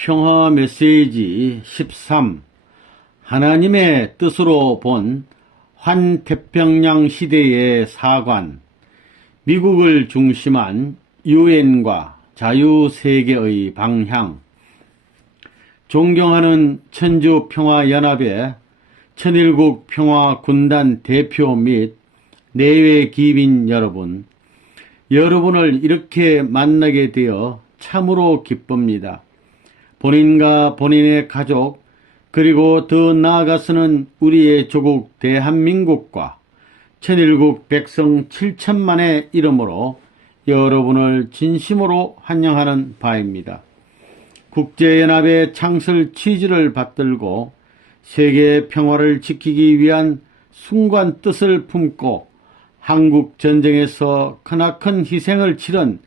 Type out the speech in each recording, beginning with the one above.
평화 메시지 13. 하나님의 뜻으로 본 환태평양 시대의 사관, 미국을 중심한 유엔과 자유세계의 방향. 존경하는 천주평화연합의 천일국 평화군단 대표 및 내외 기빈 여러분, 여러분을 이렇게 만나게 되어 참으로 기쁩니다. 본인과 본인의 가족, 그리고 더 나아가서는 우리의 조국 대한민국과 천일국 백성 7천만의 이름으로 여러분을 진심으로 환영하는 바입니다. 국제연합의 창설 취지를 받들고 세계 평화를 지키기 위한 숭고한 뜻을 품고 한국전쟁에서 크나큰 희생을 치른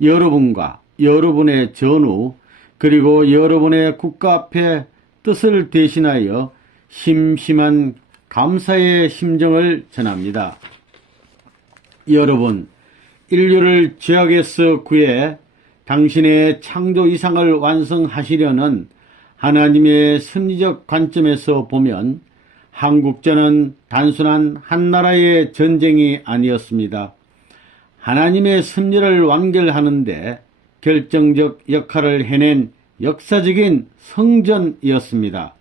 여러분과 여러분의 전우, 그리고 여러분의 국가 앞에 뜻을 대신하여 심심한 감사의 심정을 전합니다. 여러분, 인류를 죄악에서 구해 당신의 창조 이상을 완성하시려는 하나님의 섭리적 관점에서 보면 한국전은 단순한 한 나라의 전쟁이 아니었습니다. 하나님의 섭리를 완결하는 데 결정적 역할을 해낸 역사적인 성전이었습니다.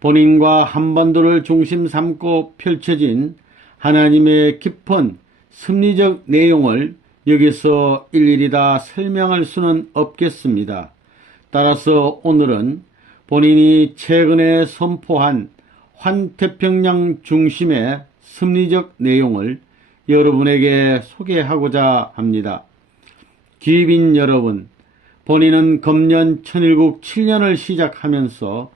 본인과 한반도를 중심 삼고 펼쳐진 하나님의 깊은 섭리적 내용을 여기서 일일이 다 설명할 수는 없겠습니다. 따라서 오늘은 본인이 최근에 선포한 환태평양 중심의 섭리적 내용을 여러분에게 소개하고자 합니다. 귀빈 여러분, 본인은 금년 천일국 7년을 시작하면서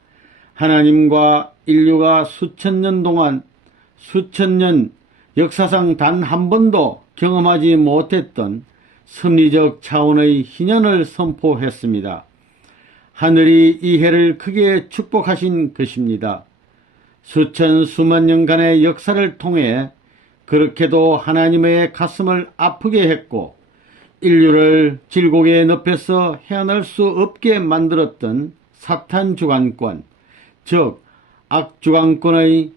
하나님과 인류가 수천 년 동안 수천 년 역사상 단 한 번도 경험하지 못했던 섭리적 차원의 희년을 선포했습니다. 하늘이 이 해를 크게 축복하신 것입니다. 수천 수만 년간의 역사를 통해 그렇게도 하나님의 가슴을 아프게 했고 인류를 질곡의 늪에서 헤어날 수 없게 만들었던 사탄 주관권, 즉 악주관권의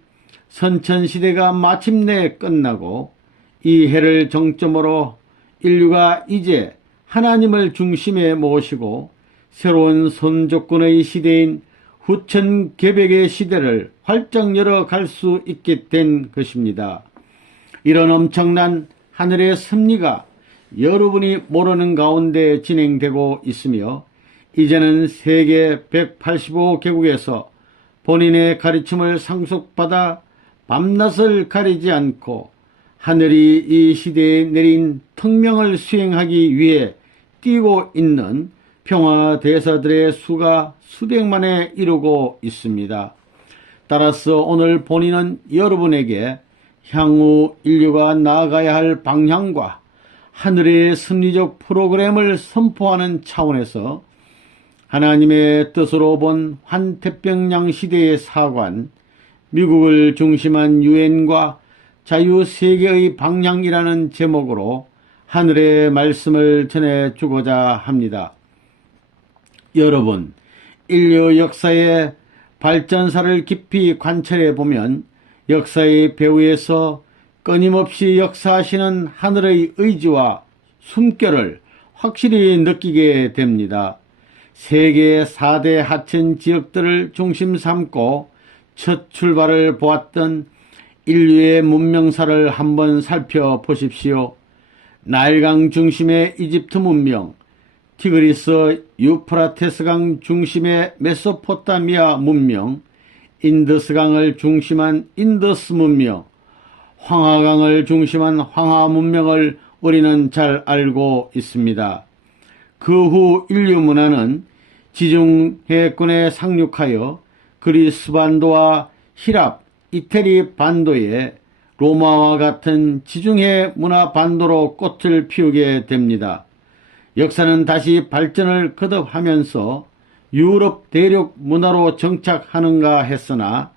선천시대가 마침내 끝나고 이 해를 정점으로 인류가 이제 하나님을 중심에 모시고 새로운 선조권의 시대인 후천개벽의 시대를 활짝 열어갈 수 있게 된 것입니다. 이런 엄청난 하늘의 섭리가 여러분이 모르는 가운데 진행되고 있으며 이제는 세계 185개국에서 본인의 가르침을 상속받아 밤낮을 가리지 않고 하늘이 이 시대에 내린 특명을 수행하기 위해 뛰고 있는 평화대사들의 수가 수백만에 이르고 있습니다. 따라서 오늘 본인은 여러분에게 향후 인류가 나아가야 할 방향과 하늘의 섭리적 프로그램을 선포하는 차원에서 하나님의 뜻으로 본 환태평양 시대의 사관, 미국을 중심한 유엔과 자유세계의 방향이라는 제목으로 하늘의 말씀을 전해주고자 합니다. 여러분, 인류 역사의 발전사를 깊이 관찰해 보면 역사의 배후에서 끊임없이 역사하시는 하늘의 의지와 숨결을 확실히 느끼게 됩니다. 세계 4대 하천 지역들을 중심 삼고 첫 출발을 보았던 인류의 문명사를 한번 살펴보십시오. 나일강 중심의 이집트 문명, 티그리스 유프라테스강 중심의 메소포타미아 문명, 인더스강을 중심한 인더스 문명, 황하강을 중심한 황하 문명을 우리는 잘 알고 있습니다. 그 후 인류 문화는 지중해권에 상륙하여 그리스 반도와 히랍, 이태리 반도에 로마와 같은 지중해 문화 반도로 꽃을 피우게 됩니다. 역사는 다시 발전을 거듭하면서 유럽 대륙 문화로 정착하는가 했으나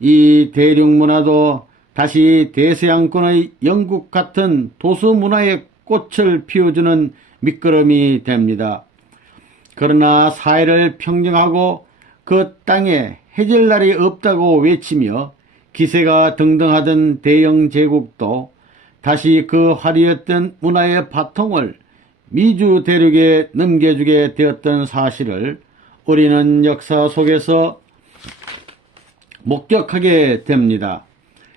이 대륙 문화도 다시 대서양권의 영국 같은 도수 문화의 꽃을 피워주는 밑거름이 됩니다. 그러나 사회를 평정하고 그 땅에 해질 날이 없다고 외치며 기세가 등등하던 대영 제국도 다시 그 화려했던 문화의 바통을 미주 대륙에 넘겨주게 되었던 사실을 우리는 역사 속에서 목격하게 됩니다.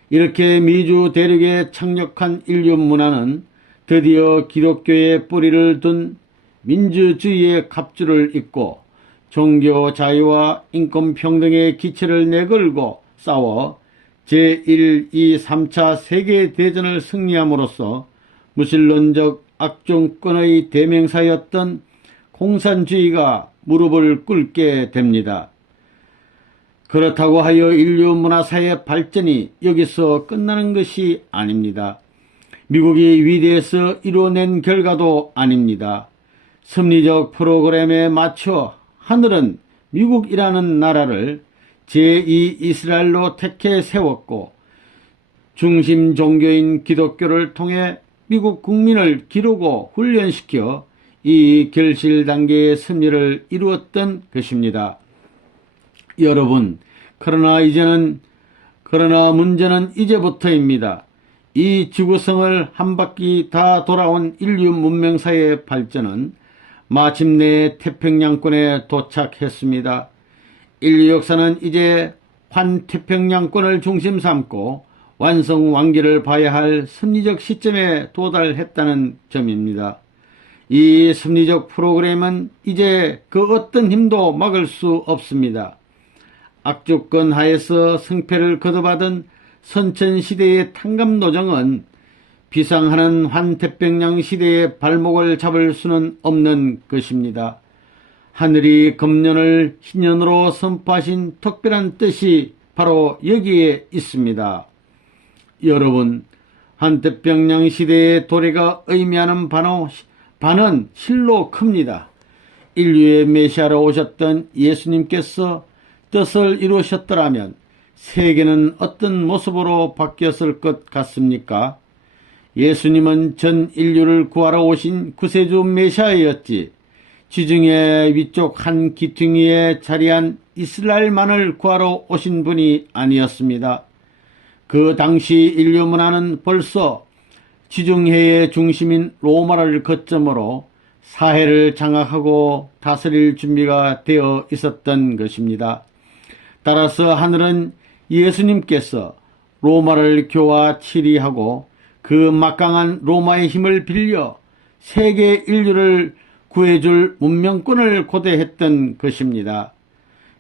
이렇게 미주 대륙에 착륙한 인류 문화는 드디어 기독교의 뿌리를 둔 민주주의의 갑주를 잇고 종교 자유와 인권평등의 기체를 내걸고 싸워 제1, 2, 3차 세계대전을 승리함으로써 무신론적 악종권의 대명사였던 공산주의가 무릎을 꿇게 됩니다. 그렇다고 하여 인류 문화사의 발전이 여기서 끝나는 것이 아닙니다. 미국이 위대해서 이루어낸 결과도 아닙니다. 섭리적 프로그램에 맞춰 하늘은 미국이라는 나라를 제2 이스라엘로 택해 세웠고 중심 종교인 기독교를 통해 미국 국민을 기르고 훈련시켜 이 결실 단계의 승리를 이루었던 것입니다. 여러분, 그러나 문제는 이제부터입니다. 이 지구성을 한 바퀴 다 돌아온 인류 문명사의 발전은 마침내 태평양권에 도착했습니다. 인류 역사는 이제 환태평양권을 중심 삼고 완성 완결을 봐야 할 섭리적 시점에 도달했다는 점입니다. 이 섭리적 프로그램은 이제 그 어떤 힘도 막을 수 없습니다. 악조건 하에서 승패를 거둬받은 선천시대의 탕감노정은 비상하는 환태평양 시대의 발목을 잡을 수는 없는 것입니다. 하늘이 금년을 신년으로 선포하신 특별한 뜻이 바로 여기에 있습니다. 여러분, 환태평양 시대의 도래가 의미하는 반은 실로 큽니다. 인류의 메시아로 오셨던 예수님께서 뜻을 이루셨더라면 세계는 어떤 모습으로 바뀌었을 것 같습니까? 예수님은 전 인류를 구하러 오신 구세주 메시아였지 지중해 위쪽 한 기퉁이에 자리한 이스라엘만을 구하러 오신 분이 아니었습니다. 그 당시 인류 문화는 벌써 지중해의 중심인 로마를 거점으로 사해를 장악하고 다스릴 준비가 되어 있었던 것입니다. 따라서 하늘은 예수님께서 로마를 교화 치리하고 그 막강한 로마의 힘을 빌려 세계 인류를 구해줄 문명권을 고대했던 것입니다.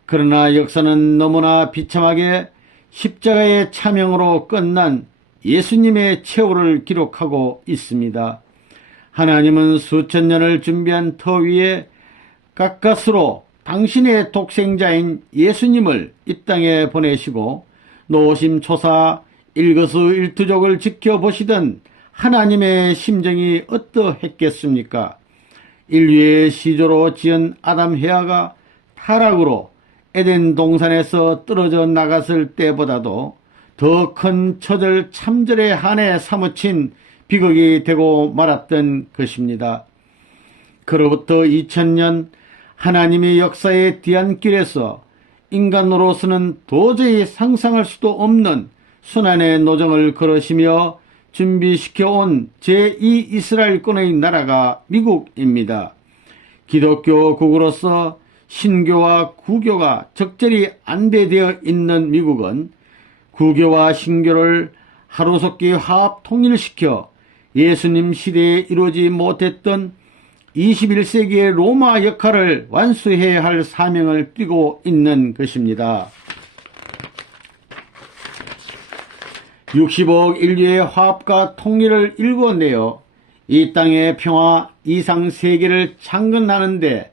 그러나 역사는 너무나 비참하게 십자가의 차명으로 끝난 예수님의 최후를 기록하고 있습니다. 하나님은 수천 년을 준비한 터 위에 가까스로 당신의 독생자인 예수님을 이 땅에 보내시고 노심초사 일거수일투족을 지켜보시던 하나님의 심정이 어떠했겠습니까? 인류의 시조로 지은 아담 헤아가 타락으로 에덴 동산에서 떨어져 나갔을 때보다도 더 큰 처절 참절에 한해 사무친 비극이 되고 말았던 것입니다. 그로부터 2000년 하나님의 역사의 뒤안길에서 인간으로서는 도저히 상상할 수도 없는 순환의 노정을 걸으시며 준비시켜온 제2 이스라엘권의 나라가 미국입니다. 기독교 국으로서 신교와 구교가 적절히 안배되어 있는 미국은 구교와 신교를 하루속히 화합 통일시켜 예수님 시대에 이루어지 못했던 21세기의 로마 역할을 완수해야 할 사명을 띠고 있는 것입니다. 60억 인류의 화합과 통일을 일궈내어 이 땅의 평화 이상세계를 창건하는데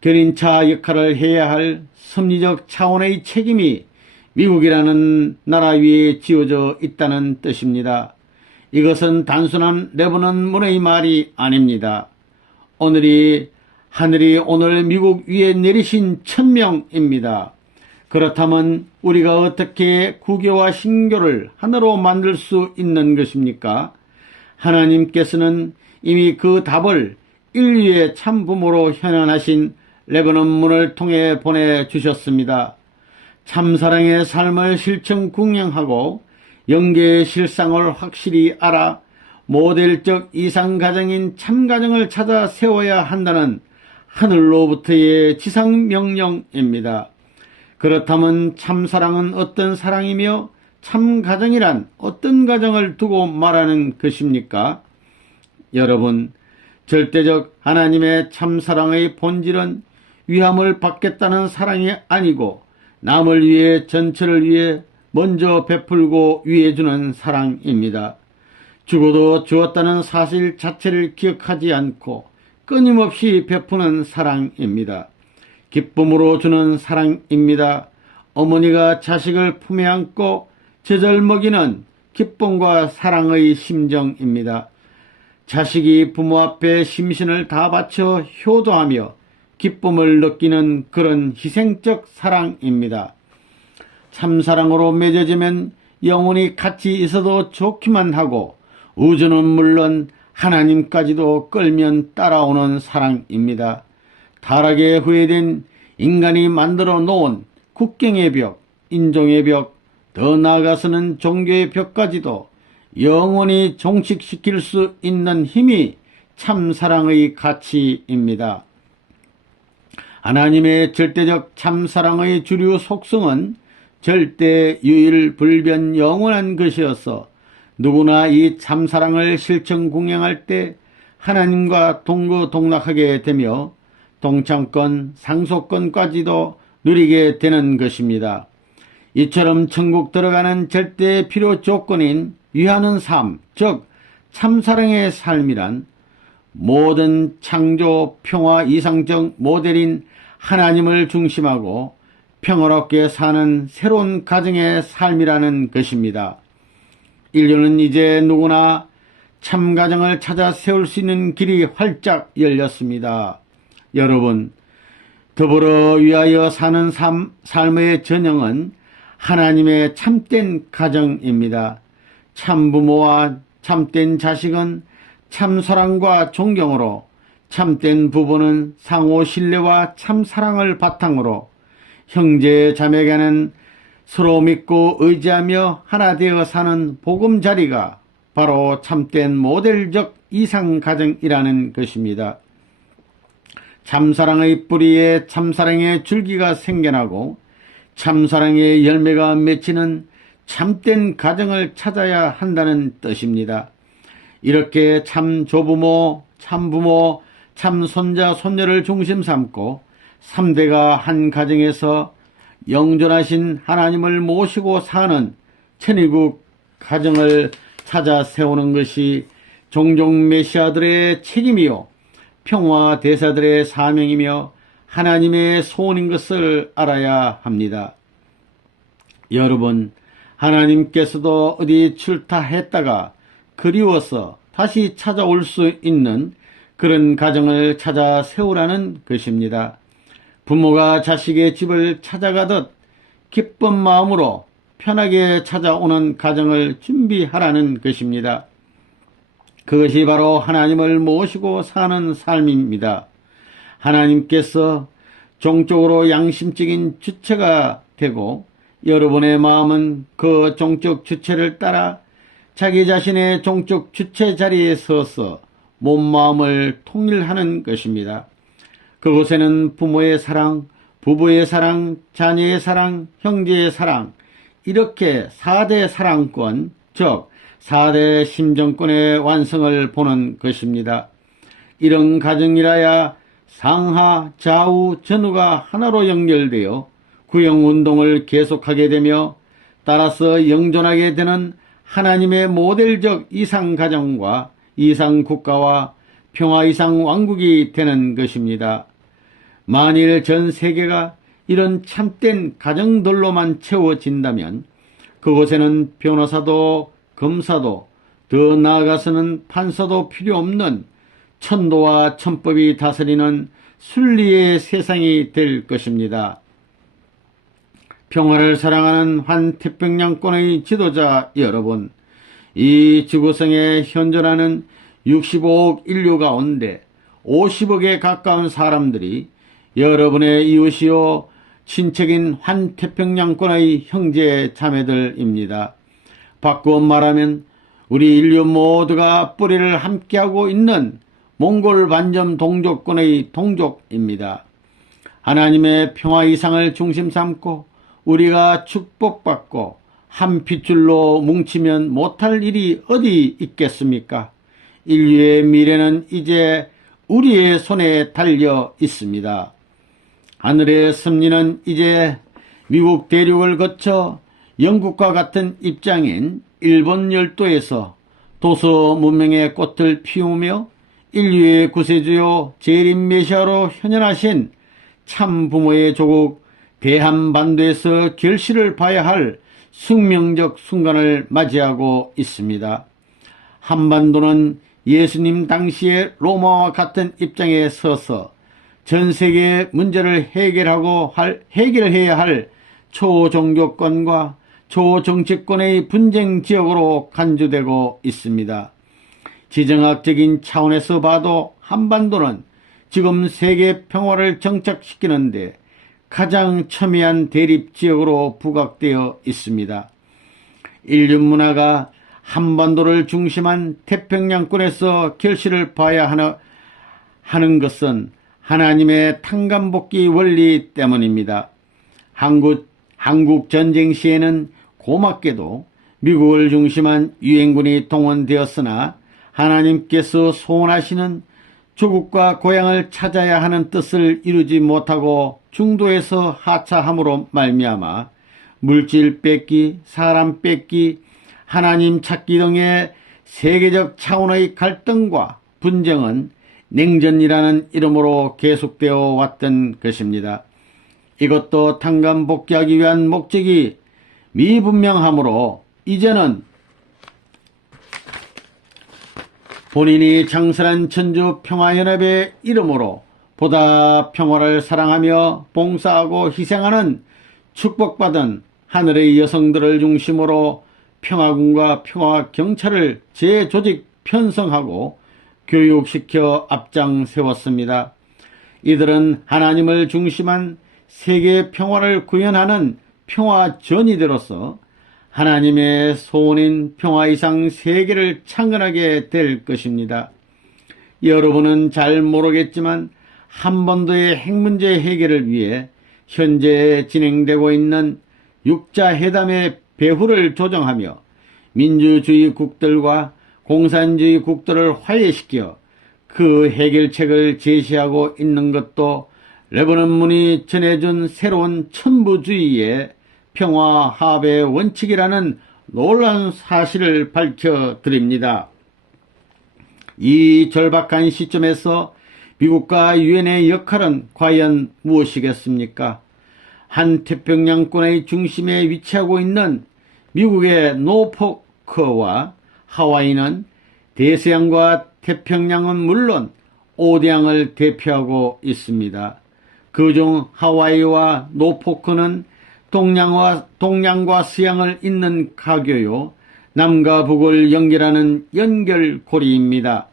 견인차 역할을 해야 할 섭리적 차원의 책임이 미국이라는 나라 위에 지어져 있다는 뜻입니다. 이것은 단순한 레버넌문의 말이 아닙니다. 하늘이 오늘 미국 위에 내리신 천명입니다. 그렇다면 우리가 어떻게 구교와 신교를 하나로 만들 수 있는 것입니까? 하나님께서는 이미 그 답을 인류의 참부모로 현현하신 레버넌 문을 통해 보내주셨습니다. 참사랑의 삶을 실천 궁영하고 영계의 실상을 확실히 알아 모델적 이상가정인 참가정을 찾아 세워야 한다는 하늘로부터의 지상명령입니다. 그렇다면 참사랑은 어떤 사랑이며 참가정이란 어떤 가정을 두고 말하는 것입니까? 여러분, 절대적 하나님의 참사랑의 본질은 위함을 받겠다는 사랑이 아니고 남을 위해 전체를 위해 먼저 베풀고 위해주는 사랑입니다. 죽어도 주었다는 사실 자체를 기억하지 않고 끊임없이 베푸는 사랑입니다. 기쁨으로 주는 사랑입니다. 어머니가 자식을 품에 안고 젖을 먹이는 기쁨과 사랑의 심정입니다. 자식이 부모 앞에 심신을 다 바쳐 효도하며 기쁨을 느끼는 그런 희생적 사랑입니다. 참사랑으로 맺어지면 영원히 같이 있어도 좋기만 하고 우주는 물론 하나님까지도 끌면 따라오는 사랑입니다. 타락에 후회된 인간이 만들어 놓은 국경의 벽, 인종의 벽, 더 나아가서는 종교의 벽까지도 영원히 종식시킬 수 있는 힘이 참사랑의 가치입니다. 하나님의 절대적 참사랑의 주류 속성은 절대 유일 불변 영원한 것이어서 누구나 이 참사랑을 실천 공양할 때 하나님과 동거동락하게 되며 동창권, 상속권까지도 누리게 되는 것입니다. 이처럼 천국 들어가는 절대 필요 조건인 위하는 삶, 즉 참사랑의 삶이란 모든 창조, 평화 이상적 모델인 하나님을 중심하고 평화롭게 사는 새로운 가정의 삶이라는 것입니다. 인류는 이제 누구나 참가정을 찾아 세울 수 있는 길이 활짝 열렸습니다. 여러분, 더불어 위하여 사는 삶의 전형은 하나님의 참된 가정입니다. 참부모와 참된 자식은 참사랑과 존경으로, 참된 부부는 상호 신뢰와 참사랑을 바탕으로, 형제 자매간은 서로 믿고 의지하며 하나 되어 사는 보금자리가 바로 참된 모델적 이상가정이라는 것입니다. 참사랑의 뿌리에 참사랑의 줄기가 생겨나고 참사랑의 열매가 맺히는 참된 가정을 찾아야 한다는 뜻입니다. 이렇게 참조부모, 참부모, 참손자, 손녀를 중심 삼고 3대가 한 가정에서 영존하신 하나님을 모시고 사는 천의국 가정을 찾아 세우는 것이 종종 메시아들의 책임이요 평화 대사들의 사명이며 하나님의 소원인 것을 알아야 합니다. 여러분, 하나님께서도 어디 출타했다가 그리워서 다시 찾아올 수 있는 그런 가정을 찾아 세우라는 것입니다. 부모가 자식의 집을 찾아가듯 기쁜 마음으로 편하게 찾아오는 가정을 준비하라는 것입니다. 그것이 바로 하나님을 모시고 사는 삶입니다. 하나님께서 종적으로 양심적인 주체가 되고 여러분의 마음은 그 종적 주체를 따라 자기 자신의 종적 주체 자리에 서서 몸 마음을 통일하는 것입니다. 그곳에는 부모의 사랑, 부부의 사랑, 자녀의 사랑, 형제의 사랑, 이렇게 4대 사랑권, 즉 4대 심정권의 완성을 보는 것입니다. 이런 가정이라야 상하, 좌우, 전후가 하나로 연결되어 구형운동을 계속하게 되며 따라서 영존하게 되는 하나님의 모델적 이상가정과 이상국가와 평화 이상왕국이 되는 것입니다. 만일 전 세계가 이런 참된 가정들로만 채워진다면 그곳에는 변호사도 검사도 더 나아가서는 판사도 필요 없는 천도와 천법이 다스리는 순리의 세상이 될 것입니다. 평화를 사랑하는 환태평양권의 지도자 여러분, 이 지구상에 현존하는 65억 인류 가운데 50억에 가까운 사람들이 여러분의 이웃이요 친척인 환태평양권의 형제 자매들입니다. 바꾸어 말하면 우리 인류 모두가 뿌리를 함께하고 있는 몽골 반점 동족권의 동족입니다. 하나님의 평화 이상을 중심 삼고 우리가 축복받고 한 핏줄로 뭉치면 못할 일이 어디 있겠습니까? 인류의 미래는 이제 우리의 손에 달려 있습니다. 하늘의 섭리는 이제 미국 대륙을 거쳐 영국과 같은 입장인 일본 열도에서 도서 문명의 꽃을 피우며 인류의 구세주요 재림 메시아로 현현하신 참 부모의 조국 대한반도에서 결실을 봐야 할 숙명적 순간을 맞이하고 있습니다. 한반도는 예수님 당시의 로마와 같은 입장에 서서 전 세계의 문제를 해결해야 할 초종교권과 초정치권의 분쟁 지역으로 간주되고 있습니다. 지정학적인 차원에서 봐도 한반도는 지금 세계 평화를 정착시키는데 가장 첨예한 대립지역으로 부각되어 있습니다. 인류 문화가 한반도를 중심한 태평양권에서 결실을 봐야 하는 것은 하나님의 탕감복귀 원리 때문입니다. 한국 전쟁 시에는 고맙게도 미국을 중심한 유엔군이 동원되었으나 하나님께서 소원하시는 조국과 고향을 찾아야 하는 뜻을 이루지 못하고 중도에서 하차함으로 말미암아 물질 뺏기, 사람 뺏기, 하나님 찾기 등의 세계적 차원의 갈등과 분쟁은 냉전이라는 이름으로 계속되어 왔던 것입니다. 이것도 탕감 복귀하기 위한 목적이 미분명하므로 이제는 본인이 창설한 천주평화연합의 이름으로 보다 평화를 사랑하며 봉사하고 희생하는 축복받은 하늘의 여성들을 중심으로 평화군과 평화경찰을 재조직 편성하고 교육시켜 앞장 세웠습니다. 이들은 하나님을 중심한 세계 평화를 구현하는 평화전이들로서 하나님의 소원인 평화 이상 세계를 창건하게 될 것입니다. 여러분은 잘 모르겠지만 한반도의 핵 문제 해결을 위해 현재 진행되고 있는 육자회담의 배후를 조정하며 민주주의 국들과 공산주의 국들을 화해시켜 그 해결책을 제시하고 있는 것도 레버넌 문이 전해준 새로운 천부주의의 평화합의 원칙이라는 놀라운 사실을 밝혀드립니다. 이 절박한 시점에서 미국과 유엔의 역할은 과연 무엇이겠습니까? 한태평양권의 중심에 위치하고 있는 미국의 노포크와 하와이는 대서양과 태평양은 물론 5대양을 대표하고 있습니다. 그중 하와이와 노포크는 동양과 서양을 잇는 가교요, 남과 북을 연결하는 연결고리입니다.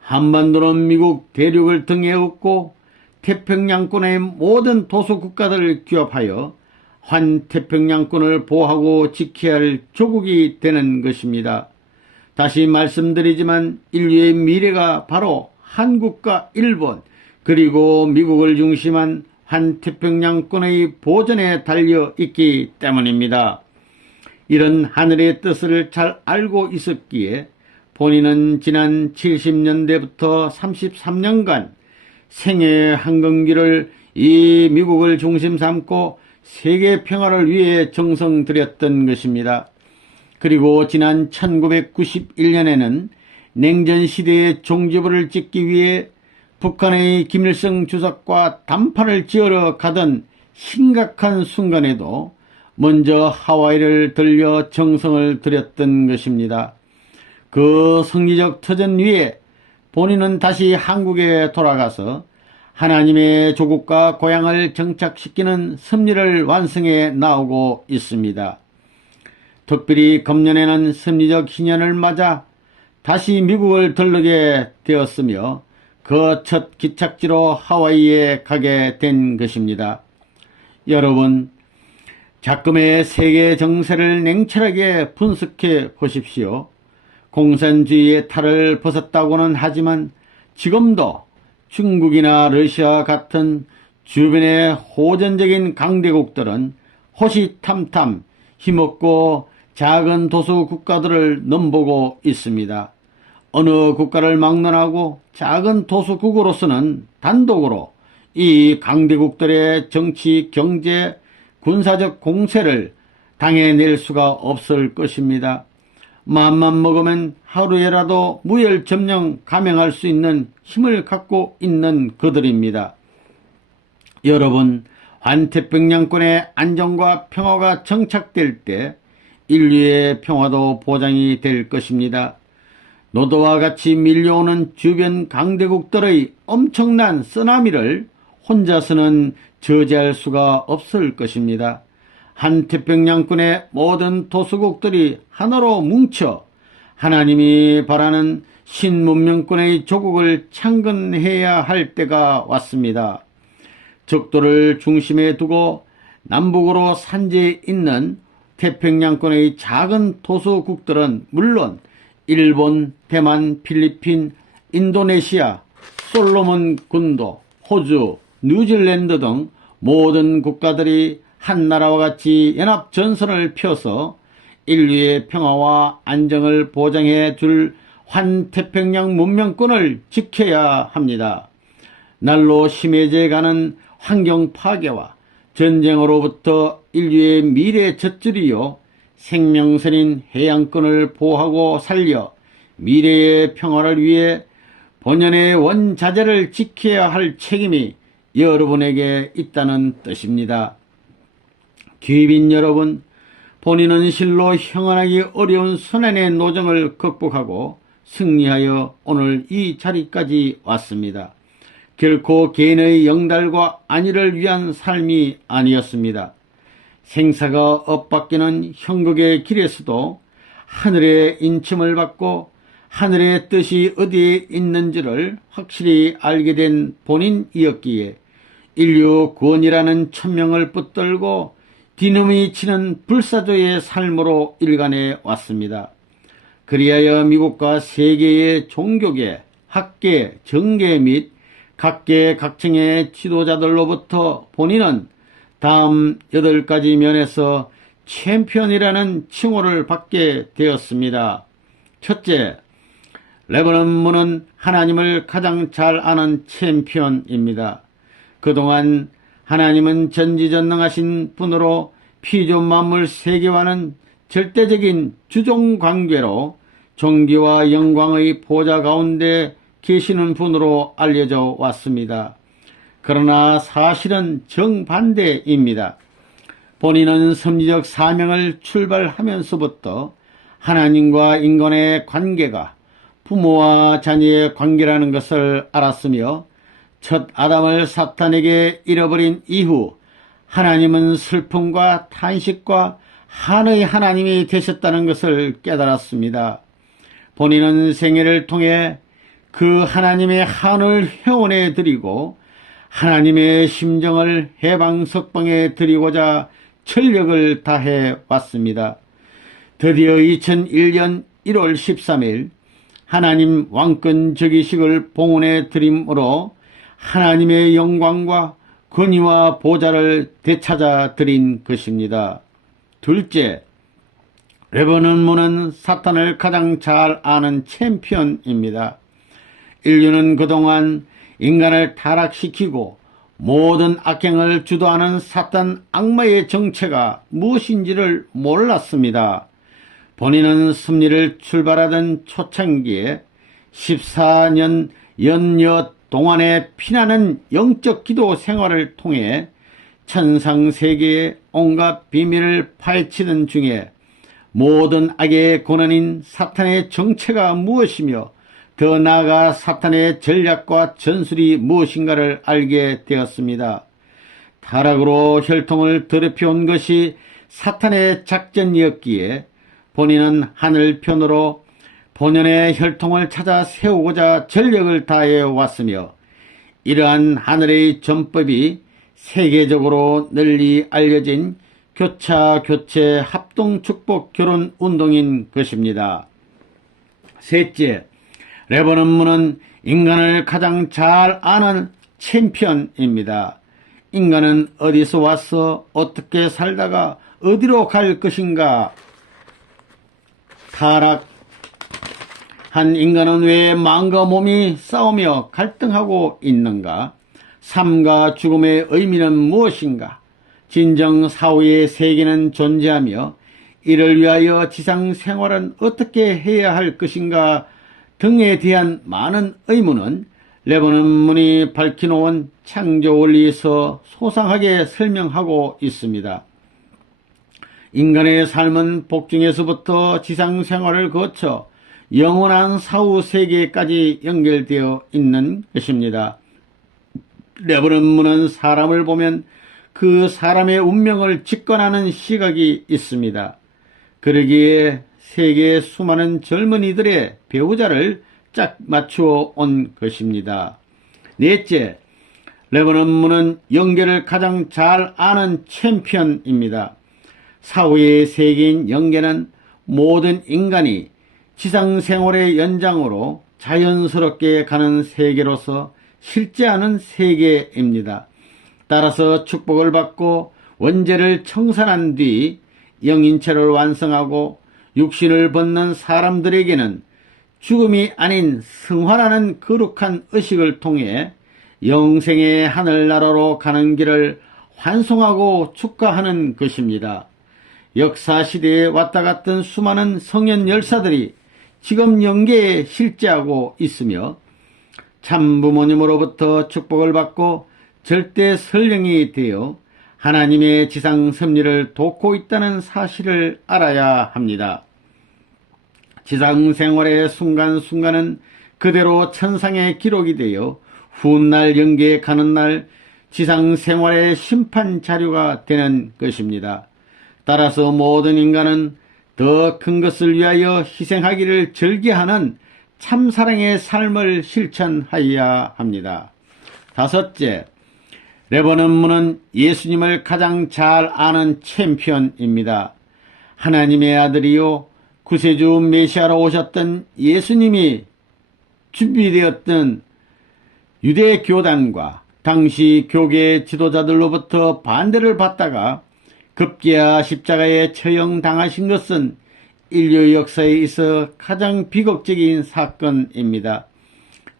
한반도는 미국 대륙을 등에 업고 태평양권의 모든 도서 국가들을 규합하여 환태평양권을 보호하고 지켜야 할 조국이 되는 것입니다. 다시 말씀드리지만 인류의 미래가 바로 한국과 일본 그리고 미국을 중심한 환태평양권의 보존에 달려 있기 때문입니다. 이런 하늘의 뜻을 잘 알고 있었기에 본인은 지난 70년대부터 33년간 생애 한건기를 이 미국을 중심 삼고 세계 평화를 위해 정성 들였던 것입니다. 그리고 지난 1991년에는 냉전 시대의 종지부를 찍기 위해 북한의 김일성 주석과 담판을 지으러 가던 심각한 순간에도 먼저 하와이를 들려 정성을 들였던 것입니다. 그 성리적 터전 위에 본인은 다시 한국에 돌아가서 하나님의 조국과 고향을 정착시키는 섭리를 완성해 나오고 있습니다. 특별히 금년에는 섭리적 희년을 맞아 다시 미국을 들르게 되었으며 그 첫 기착지로 하와이에 가게 된 것입니다. 여러분, 작금의 세계 정세를 냉철하게 분석해 보십시오. 공산주의의 탈을 벗었다고는 하지만 지금도 중국이나 러시아 같은 주변의 호전적인 강대국들은 호시탐탐 힘없고 작은 도수 국가들을 넘보고 있습니다. 어느 국가를 막론하고 작은 도수국으로서는 단독으로 이 강대국들의 정치, 경제, 군사적 공세를 당해낼 수가 없을 것입니다. 마음만 먹으면 하루에라도 무혈점령 감행할 수 있는 힘을 갖고 있는 그들입니다. 여러분, 환태평양권의 안정과 평화가 정착될 때 인류의 평화도 보장이 될 것입니다. 노도와 같이 밀려오는 주변 강대국들의 엄청난 쓰나미를 혼자서는 저지할 수가 없을 것입니다. 한태평양권의 모든 도수국들이 하나로 뭉쳐 하나님이 바라는 신문명권의 조국을 창건해야 할 때가 왔습니다. 적도를 중심에 두고 남북으로 산지에 있는 태평양권의 작은 도수국들은 물론 일본, 대만, 필리핀, 인도네시아, 솔로몬 군도, 호주, 뉴질랜드 등 모든 국가들이 한나라와 같이 연합전선을 펴서 인류의 평화와 안정을 보장해 줄 환태평양 문명권을 지켜야 합니다. 날로 심해져 가는 환경 파괴와 전쟁으로부터 인류의 미래 젖줄이요 생명선인 해양권을 보호하고 살려 미래의 평화를 위해 본연의 원자재를 지켜야 할 책임이 여러분에게 있다는 뜻입니다. 귀빈 여러분, 본인은 실로 형언하기 어려운 선한의 노정을 극복하고 승리하여 오늘 이 자리까지 왔습니다. 결코 개인의 영달과 안위를 위한 삶이 아니었습니다. 생사가 엇바뀌는 형국의 길에서도 하늘의 인침을 받고 하늘의 뜻이 어디에 있는지를 확실히 알게 된 본인이었기에 인류 구원이라는 천명을 붙들고 뒤넘이 치는 불사조의 삶으로 일관해 왔습니다. 그리하여 미국과 세계의 종교계, 학계, 정계 및 각계 각층의 지도자들로부터 본인은 다음 8가지 면에서 챔피언이라는 칭호를 받게 되었습니다. 첫째, 레버넌 문은 하나님을 가장 잘 아는 챔피언입니다. 그동안 하나님은 전지전능하신 분으로 피조 만물 세계와는 절대적인 주종관계로 존귀와 영광의 보좌 가운데 계시는 분으로 알려져 왔습니다. 그러나 사실은 정반대입니다. 본인은 섭리적 사명을 출발하면서부터 하나님과 인간의 관계가 부모와 자녀의 관계라는 것을 알았으며 첫 아담을 사탄에게 잃어버린 이후 하나님은 슬픔과 탄식과 한의 하나님이 되셨다는 것을 깨달았습니다. 본인은 생애를 통해 그 하나님의 한을 회원해 드리고 하나님의 심정을 해방석방해 드리고자 전력을 다해 왔습니다. 드디어 2001년 1월 13일 하나님 왕권 즉위식을 봉헌해 드림으로 하나님의 영광과 권위와 보좌를 되찾아 드린 것입니다. 둘째, 레버넌 문은 사탄을 가장 잘 아는 챔피언입니다. 인류는 그동안 인간을 타락시키고 모든 악행을 주도하는 사탄 악마의 정체가 무엇인지를 몰랐습니다. 본인은 섭리를 출발하던 초창기에 14년 연여 동안의 피나는 영적 기도 생활을 통해 천상세계의 온갖 비밀을 파헤치던 중에 모든 악의 권원인 사탄의 정체가 무엇이며 더 나아가 사탄의 전략과 전술이 무엇인가를 알게 되었습니다. 타락으로 혈통을 더럽혀온 것이 사탄의 작전이었기에 본인은 하늘편으로 본연의 혈통을 찾아 세우고자 전력을 다해 왔으며 이러한 하늘의 전법이 세계적으로 널리 알려진 교차, 교체, 합동, 축복, 결혼 운동인 것입니다. 셋째, 레버넌문은 인간을 가장 잘 아는 챔피언입니다. 인간은 어디서 와서 어떻게 살다가 어디로 갈 것인가? 타락한 인간은 왜 마음과 몸이 싸우며 갈등하고 있는가? 삶과 죽음의 의미는 무엇인가? 진정 사후의 세계는 존재하며 이를 위하여 지상 생활은 어떻게 해야 할 것인가 등에 대한 많은 의문은 레버넌문이 밝혀놓은 창조 원리에서 소상하게 설명하고 있습니다. 인간의 삶은 복중에서부터 지상 생활을 거쳐 영원한 사후 세계까지 연결되어 있는 것입니다. 레버넌문은 사람을 보면 그 사람의 운명을 직관하는 시각이 있습니다. 그러기에 세계의 수많은 젊은이들의 배우자를 짝 맞추어 온 것입니다. 넷째, 레버넌문은 영계를 가장 잘 아는 챔피언입니다. 사후의 세계인 영계는 모든 인간이 지상생활의 연장으로 자연스럽게 가는 세계로서 실제하는 세계입니다. 따라서 축복을 받고 원죄를 청산한 뒤 영인체를 완성하고 육신을 벗는 사람들에게는 죽음이 아닌 승화라는 거룩한 의식을 통해 영생의 하늘나라로 가는 길을 환송하고 축하하는 것입니다. 역사시대에 왔다 갔던 수많은 성현 열사들이 지금 영계에 실제하고 있으며 참부모님으로부터 축복을 받고 절대 설령이 되어 하나님의 지상 섭리를 돕고 있다는 사실을 알아야 합니다. 지상 생활의 순간순간은 그대로 천상에 기록이 되어 훗날 영계에 가는 날 지상 생활의 심판 자료가 되는 것입니다. 따라서 모든 인간은 더 큰 것을 위하여 희생하기를 절개하는 참사랑의 삶을 실천하여야 합니다. 다섯째, 레버넌문은 예수님을 가장 잘 아는 챔피언입니다. 하나님의 아들이요 구세주 메시아로 오셨던 예수님이 준비되었던 유대 교단과 당시 교계 지도자들로부터 반대를 받다가 급기야 십자가에 처형당하신 것은 인류 역사에 있어 가장 비극적인 사건입니다.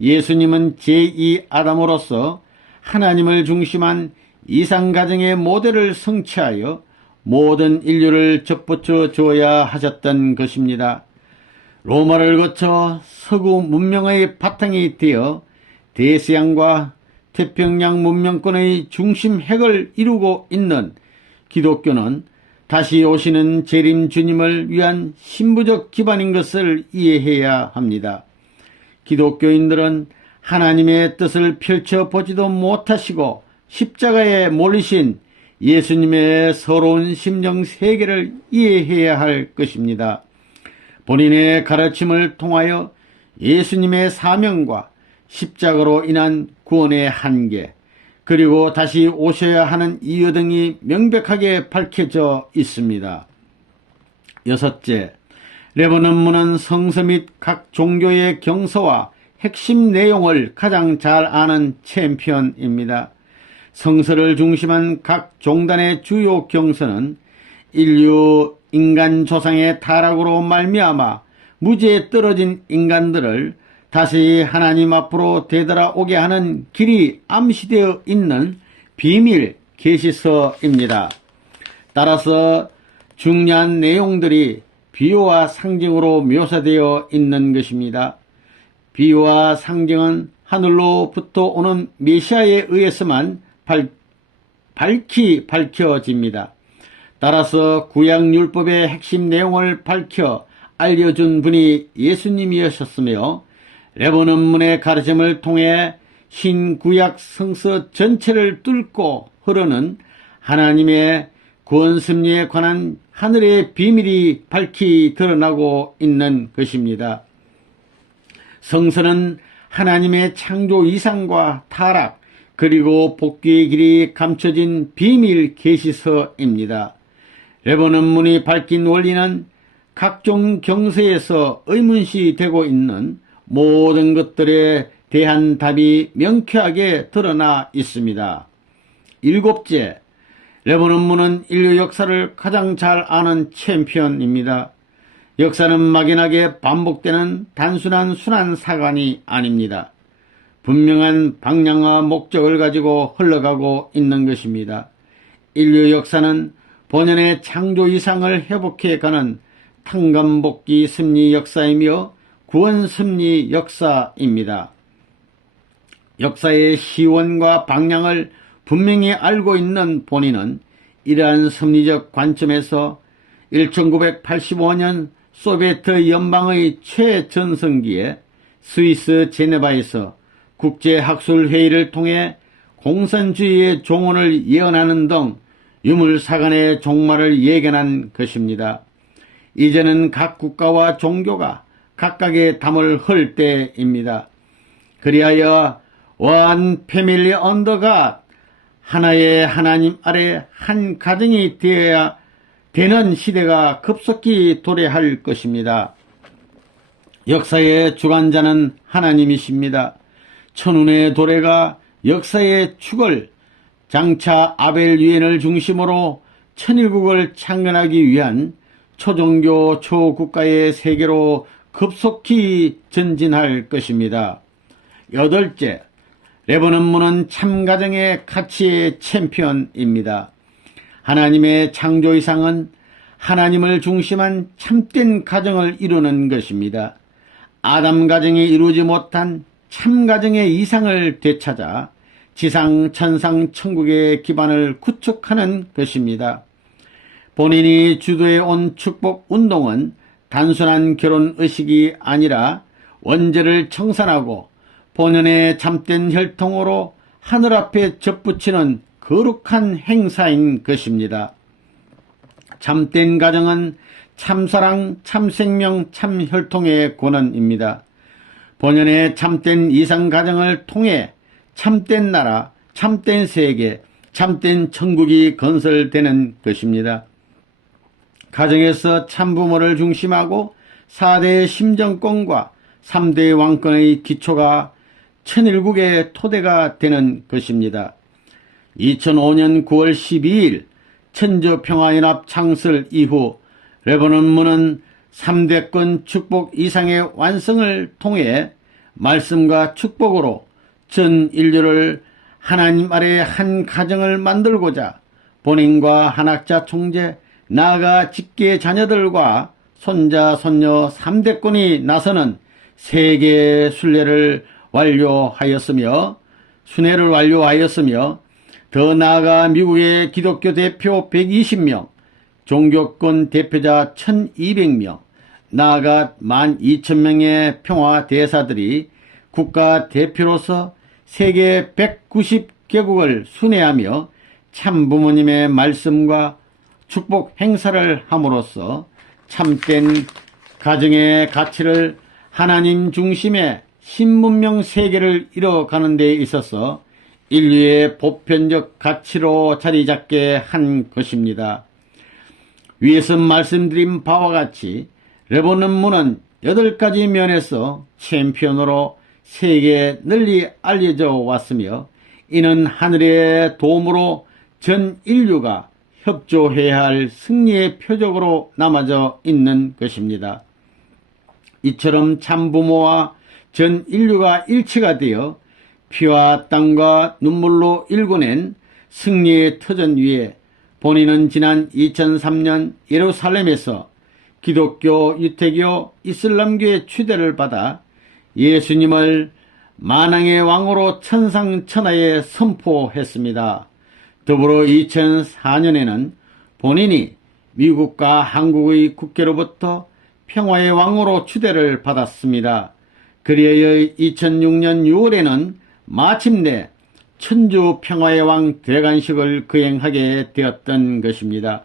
예수님은 제2 아담으로서 하나님을 중심한 이상가정의 모델을 성취하여 모든 인류를 접붙여 주어야 하셨던 것입니다. 로마를 거쳐 서구 문명의 바탕이 되어 대서양과 태평양 문명권의 중심 핵을 이루고 있는 기독교는 다시 오시는 재림 주님을 위한 신부적 기반인 것을 이해해야 합니다. 기독교인들은 하나님의 뜻을 펼쳐보지도 못하시고 십자가에 몰리신 예수님의 서러운 심령 세계를 이해해야 할 것입니다. 본인의 가르침을 통하여 예수님의 사명과 십자가로 인한 구원의 한계, 그리고 다시 오셔야 하는 이유 등이 명백하게 밝혀져 있습니다. 여섯째, 레버넌문은 성서 및 각 종교의 경서와 핵심 내용을 가장 잘 아는 챔피언입니다. 성서를 중심한 각 종단의 주요 경서는 인류 인간 조상의 타락으로 말미암아 무지에 떨어진 인간들을 다시 하나님 앞으로 되돌아오게 하는 길이 암시되어 있는 비밀 계시서입니다. 따라서 중요한 내용들이 비유와 상징으로 묘사되어 있는 것입니다. 비유와 상징은 하늘로부터 오는 메시아에 의해서만 밝히 밝혀집니다. 따라서 구약율법의 핵심 내용을 밝혀 알려준 분이 예수님이셨으며 레버넌문의 가르침을 통해 신구약 성서 전체를 뚫고 흐르는 하나님의 구원 섭리에 관한 하늘의 비밀이 밝히 드러나고 있는 것입니다. 성서는 하나님의 창조 이상과 타락 그리고 복귀의 길이 감춰진 비밀 계시서입니다. 레버넌문이 밝힌 원리는 각종 경세에서 의문시 되고 있는 모든 것들에 대한 답이 명쾌하게 드러나 있습니다. 일곱째, 레버넌문은 인류 역사를 가장 잘 아는 챔피언입니다. 역사는 막연하게 반복되는 단순한 순환 사관이 아닙니다. 분명한 방향과 목적을 가지고 흘러가고 있는 것입니다. 인류 역사는 본연의 창조 이상을 회복해가는 탕감복귀 섭리 역사이며 구원 섭리 역사입니다. 역사의 시원과 방향을 분명히 알고 있는 본인은 이러한 섭리적 관점에서 1985년 소비에트 연방의 최전성기에 스위스 제네바에서 국제학술회의를 통해 공산주의의 종언을 예언하는 등 유물사관의 종말을 예견한 것입니다. 이제는 각 국가와 종교가 각각의 담을 흘 때입니다. 그리하여 원 패밀리 언더가 하나의 하나님 아래 한 가정이 되어야 되는 시대가 급속히 도래할 것입니다. 역사의 주관자는 하나님이십니다. 천운의 도래가 역사의 축을 장차 아벨 유엔을 중심으로 천일국을 창건하기 위한 초종교 초국가의 세계로 급속히 전진할 것입니다. 여덟째, 레버넌문은 참가정의 가치의 챔피언입니다. 하나님의 창조 이상은 하나님을 중심한 참된 가정을 이루는 것입니다. 아담 가정이 이루지 못한 참가정의 이상을 되찾아 지상 천상 천국의 기반을 구축하는 것입니다. 본인이 주도해 온 축복 운동은 단순한 결혼 의식이 아니라 원죄를 청산하고 본연의 참된 혈통으로 하늘 앞에 접붙이는 거룩한 행사인 것입니다. 참된 가정은 참사랑, 참생명, 참혈통의 권원입니다. 본연의 참된 이상가정을 통해 참된 나라, 참된 세계, 참된 천국이 건설되는 것입니다. 가정에서 참부모를 중심하고 4대 심정권과 3대 왕권의 기초가 천일국의 토대가 되는 것입니다. 2005년 9월 12일 천주평화연합 창설 이후 레버넌문은 3대권 축복 이상의 완성을 통해 말씀과 축복으로 전 인류를 하나님 아래 한 가정을 만들고자 본인과 한학자 총재, 나아가 직계 자녀들과 손자, 손녀 3대권이 나서는 세계 순례를 완료하였으며 더 나아가 미국의 기독교 대표 120명, 종교권 대표자 1200명, 나아가 12,000명의 평화 대사들이 국가 대표로서 세계 190개국을 순회하며 참부모님의 말씀과 축복 행사를 함으로써 참된 가정의 가치를 하나님 중심의 신문명 세계를 이뤄가는 데 있어서 인류의 보편적 가치로 자리 잡게 한 것입니다. 위에서 말씀드린 바와 같이 레버넌문은 8가지 면에서 챔피언으로 세계에 널리 알려져 왔으며 이는 하늘의 도움으로 전 인류가 협조해야 할 승리의 표적으로 남아져 있는 것입니다. 이처럼 참부모와 전 인류가 일치가 되어 피와 땀과 눈물로 일궈낸 승리의 터전 위에 본인은 지난 2003년 예루살렘에서 기독교, 유태교, 이슬람교의 추대를 받아 예수님을 만왕의 왕으로 천상천하에 선포했습니다. 더불어 2004년에는 본인이 미국과 한국의 국회로부터 평화의 왕으로 추대를 받았습니다. 그리하여 2006년 6월에는 마침내 천주 평화의 왕 대관식을 거행하게 되었던 것입니다.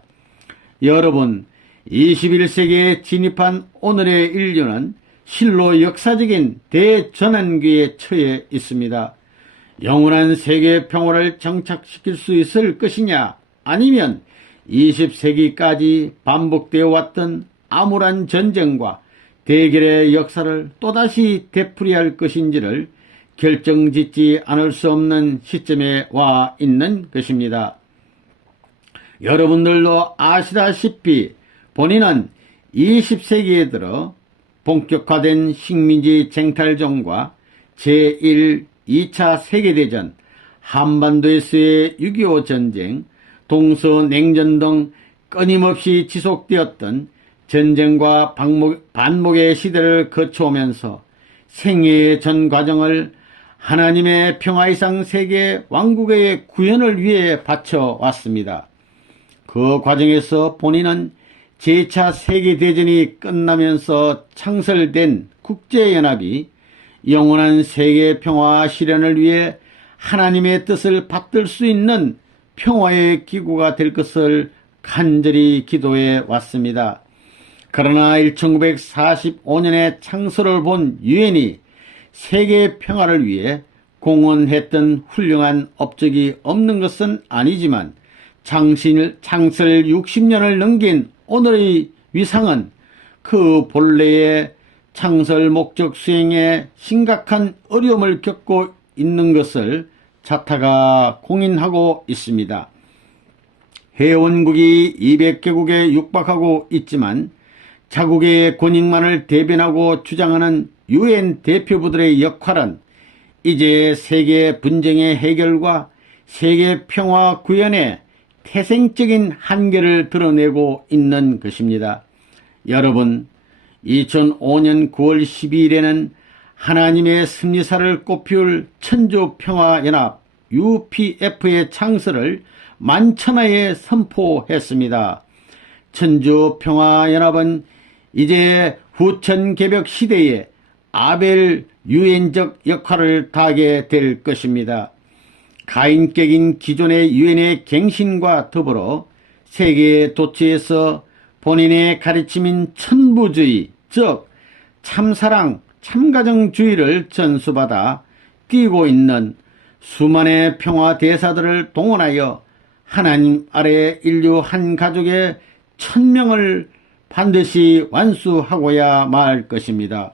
여러분, 21세기에 진입한 오늘의 인류는 실로 역사적인 대전환기에 처해 있습니다. 영원한 세계 평화를 정착시킬 수 있을 것이냐, 아니면 20세기까지 반복되어 왔던 암울한 전쟁과 대결의 역사를 또다시 되풀이할 것인지를 결정짓지 않을 수 없는 시점에 와 있는 것입니다. 여러분들도 아시다시피 본인은 20세기에 들어 본격화된 식민지 쟁탈전과 제1, 2차 세계대전, 한반도에서의 6.25 전쟁, 동서냉전 등 끊임없이 지속되었던 전쟁과 반목의 시대를 거쳐오면서 생애의 전 과정을 하나님의 평화 이상 세계 왕국의 구현을 위해 바쳐왔습니다. 그 과정에서 본인은 제2차 세계대전이 끝나면서 창설된 국제연합이 영원한 세계 평화 실현을 위해 하나님의 뜻을 받들 수 있는 평화의 기구가 될 것을 간절히 기도해 왔습니다. 그러나 1945년에 창설을 본 유엔이 세계 평화를 위해 공헌했던 훌륭한 업적이 없는 것은 아니지만 창설 60년을 넘긴 오늘의 위상은 그 본래의 창설 목적 수행에 심각한 어려움을 겪고 있는 것을 자타가 공인하고 있습니다. 회원국이 200개국에 육박하고 있지만 자국의 권익만을 대변하고 주장하는 유엔 대표부들의 역할은 이제 세계 분쟁의 해결과 세계 평화 구현의 태생적인 한계를 드러내고 있는 것입니다. 여러분, 2005년 9월 12일에는 하나님의 섭리사를 꽃피울 천주평화연합 UPF의 창설을 만천하에 선포했습니다. 천주평화연합은 이제 후천개벽 시대에 아벨 유엔적 역할을 다하게 될 것입니다. 가인격인 기존의 유엔의 갱신과 더불어 세계 도처에서 본인의 가르침인 천부주의, 즉 참사랑, 참가정주의를 전수받아 뛰고 있는 수만의 평화대사들을 동원하여 하나님 아래 인류 한 가족의 1000명을 반드시 완수하고야 말 것입니다.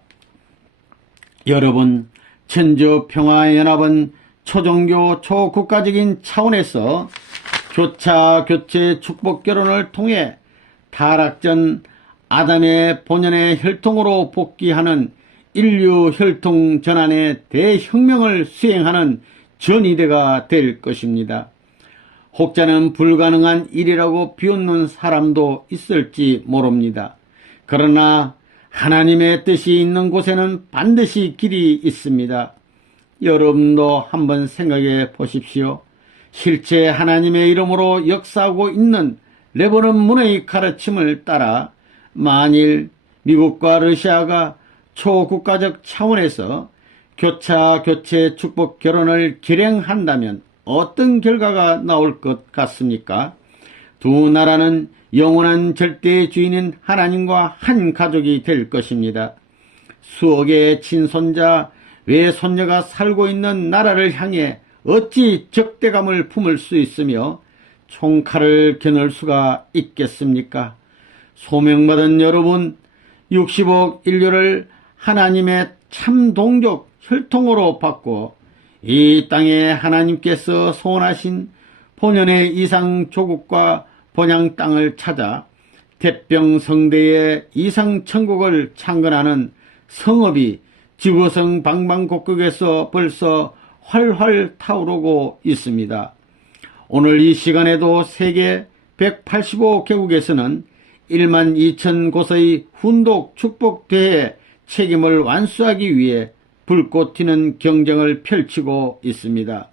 여러분, 천주평화연합은 초종교 초국가적인 차원에서 교차 교체 축복 결혼을 통해 타락전 아담의 본연의 혈통으로 복귀하는 인류 혈통 전환의 대혁명을 수행하는 전이대가 될 것입니다. 혹자는 불가능한 일이라고 비웃는 사람도 있을지 모릅니다. 그러나 하나님의 뜻이 있는 곳에는 반드시 길이 있습니다. 여러분도 한번 생각해 보십시오. 실제 하나님의 이름으로 역사하고 있는 레버넌 문의 가르침을 따라 만일 미국과 러시아가 초국가적 차원에서 교차 교체 축복 결혼을 결행한다면 어떤 결과가 나올 것 같습니까? 두 나라는 영원한 절대의 주인인 하나님과 한 가족이 될 것입니다. 수억의 친손자, 외손녀가 살고 있는 나라를 향해 어찌 적대감을 품을 수 있으며 총칼을 겨눌 수가 있겠습니까? 소명받은 여러분, 60억 인류를 하나님의 참 동족 혈통으로 받고 이 땅에 하나님께서 소원하신 본연의 이상 조국과 본향 땅을 찾아 태평성대의 이상 천국을 창건하는 성업이 지구성 방방곡곡에서 벌써 활활 타오르고 있습니다. 오늘 이 시간에도 세계 185개국에서는 1만 2천 곳의 훈독 축복대회 책임을 완수하기 위해 불꽃 튀는 경쟁을 펼치고 있습니다.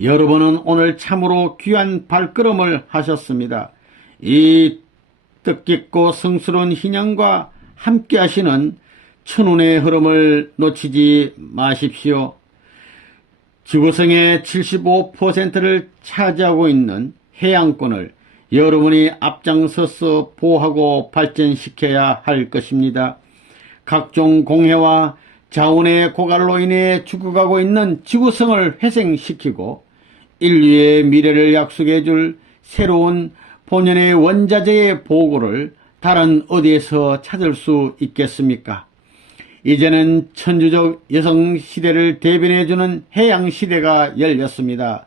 여러분은 오늘 참으로 귀한 발걸음을 하셨습니다. 이 뜻깊고 성스러운 희년과 함께 하시는 천운의 흐름을 놓치지 마십시오. 지구성의 75%를 차지하고 있는 해양권을 여러분이 앞장서서 보호하고 발전시켜야 할 것입니다. 각종 공해와 자원의 고갈로 인해 죽어가고 있는 지구성을 회생시키고 인류의 미래를 약속해 줄 새로운 본연의 원자재의 보고를 다른 어디에서 찾을 수 있겠습니까? 이제는 천주적 여성 시대를 대변해주는 해양 시대가 열렸습니다.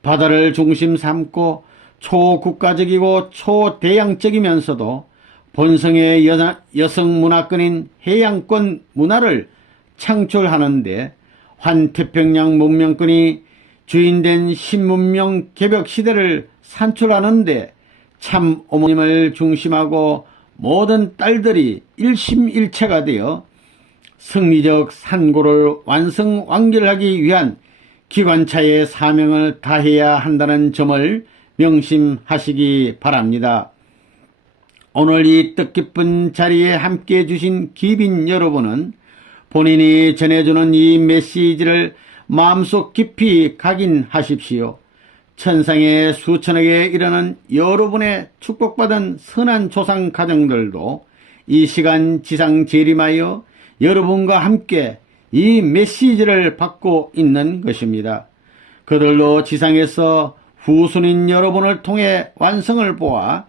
바다를 중심 삼고 초국가적이고 초대양적이면서도 본성의 여성 문화권인 해양권 문화를 창출하는데 환태평양 문명권이 주인된 신문명 개벽 시대를 산출하는데 참 어머님을 중심하고 모든 딸들이 일심일체가 되어 승리적 산고를 완성완결하기 위한 기관차의 사명을 다해야 한다는 점을 명심하시기 바랍니다. 오늘 이 뜻깊은 자리에 함께해 주신 귀빈 여러분은 본인이 전해주는 이 메시지를 마음속 깊이 각인하십시오. 천상의 수천억에 이르는 여러분의 축복받은 선한 조상 가정들도 이 시간 지상 재림하여 여러분과 함께 이 메시지를 받고 있는 것입니다. 그들도 지상에서 후손인 여러분을 통해 완성을 보아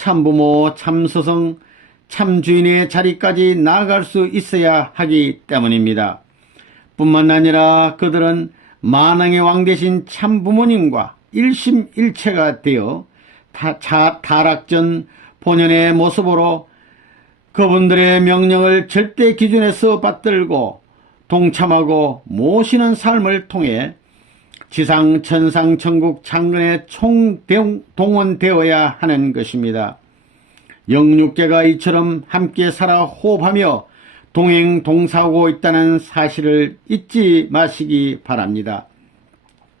참부모, 참스승, 참주인의 자리까지 나아갈 수 있어야 하기 때문입니다. 뿐만 아니라 그들은 만왕의 왕 되신 참부모님과 일심일체가 되어 타락전 본연의 모습으로 그분들의 명령을 절대 기준에서 받들고 동참하고 모시는 삶을 통해 지상 천상 천국 창근에 총동원되어야 하는 것입니다. 영육계가 이처럼 함께 살아 호흡하며 동행동사하고 있다는 사실을 잊지 마시기 바랍니다.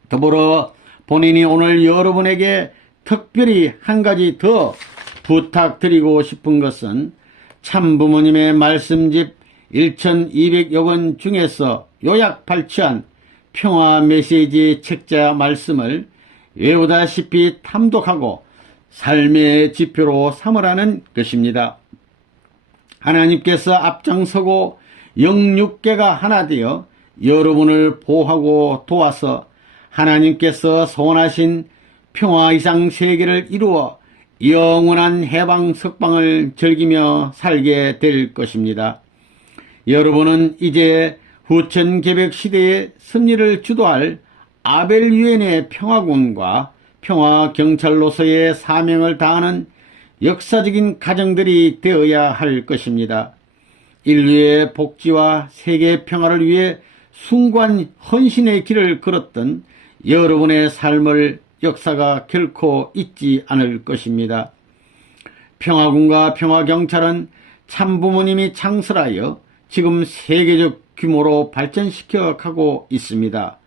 더불어 본인이 오늘 여러분에게 특별히 한 가지 더 부탁드리고 싶은 것은 참부모님의 말씀집 1200여 권 중에서 요약 발췌한 평화 메시지 책자 말씀을 외우다시피 탐독하고 삶의 지표로 삼으라는 것입니다. 하나님께서 앞장서고 영육계가 하나 되어 여러분을 보호하고 도와서 하나님께서 소원하신 평화 이상 세계를 이루어 영원한 해방 석방을 즐기며 살게 될 것입니다. 여러분은 이제 후천 개벽 시대의 승리를 주도할 아벨 유엔의 평화군과 평화경찰로서의 사명을 다하는 역사적인 가정들이 되어야 할 것입니다. 인류의 복지와 세계 평화를 위해 숭고한 헌신의 길을 걸었던 여러분의 삶을 역사가 결코 잊지 않을 것입니다. 평화군과 평화경찰은 참부모님이 창설하여 지금 세계적 규모로 발전시켜 가고 있습니다.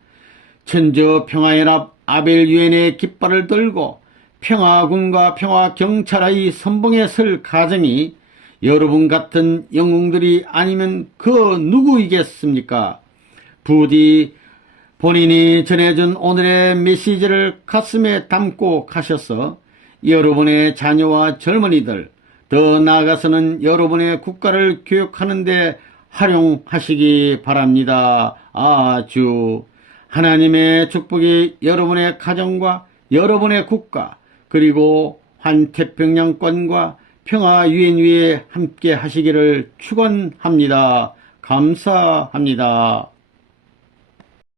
천저 평화연합 아벨 유엔의 깃발을 들고 평화군과 평화경찰의 선봉에 설 가정이 여러분 같은 영웅들이 아니면 그 누구이겠습니까? 부디 본인이 전해준 오늘의 메시지를 가슴에 담고 가셔서 여러분의 자녀와 젊은이들, 더 나아가서는 여러분의 국가를 교육하는 데 활용하시기 바랍니다. 아주 하나님의 축복이 여러분의 가정과 여러분의 국가 그리고 환태평양권과 평화 유엔 위에 함께 하시기를 축원합니다. 감사합니다.